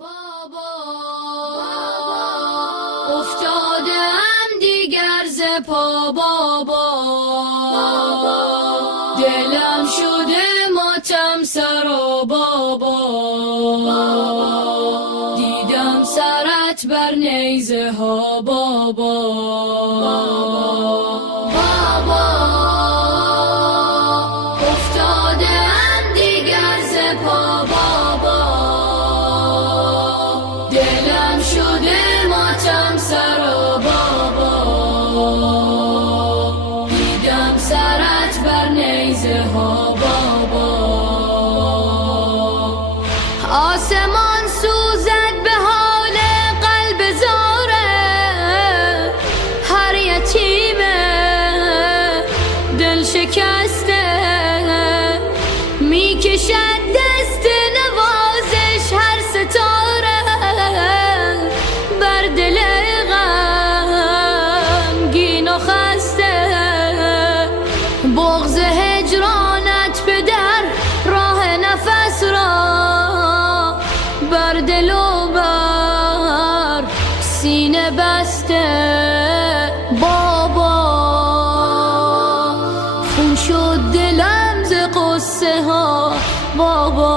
بابا افتادم دیگر ز پا بابا دلم شده ماتم سرا بابا دیدم سرت بر نیزه ها بابا افتادم دیگر ز پا بابا دلم شده ماتم سرا بابا دیدم سرت بر نیزه ها بابا آسمان سوزد به حال قلب زاره هر یتیمه دل شکسته میکشد دست نوازش هر ستاره بر دل غمگین و خسته بغض هجرانت به در راه نفس را بر دل و بر سینه بسته بابا خون شد دلم ز قصه ها بابا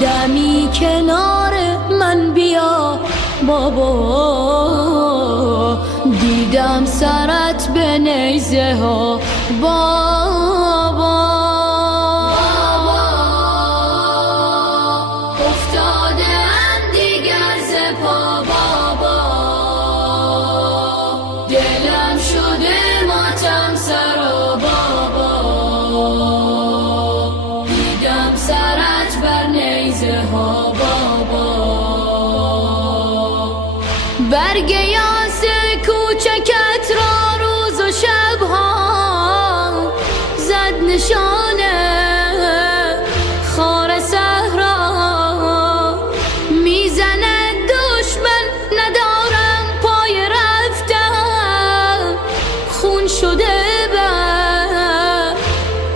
دمی کنار من بیا بابا دیدم سرت به نیزه ها بابا افتادم دیگر ز پا بابا دلم شده ماتم سرا بابا دیدم سرت بر نیزه ها بابا برگ یاس کوچکت را روز و شبها زد نشانه خار صحرا میزند دشمن ندارم پای رفتم خون شده بر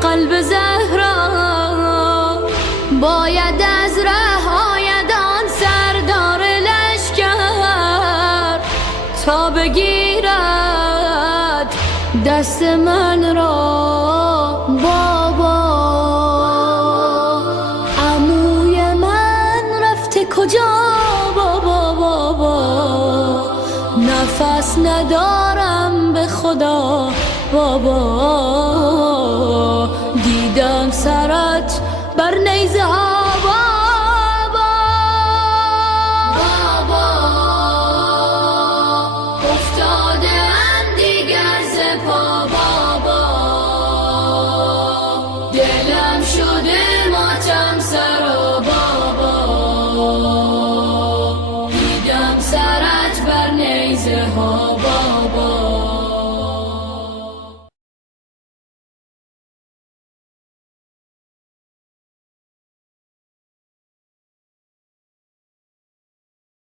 قلب زهرا باید از ره آید آن سردار لشکر تا بگیرد دست من را بابا عموی من رفته کجا بابا بابا نفس ندارم به خدا بابا دیدم سرت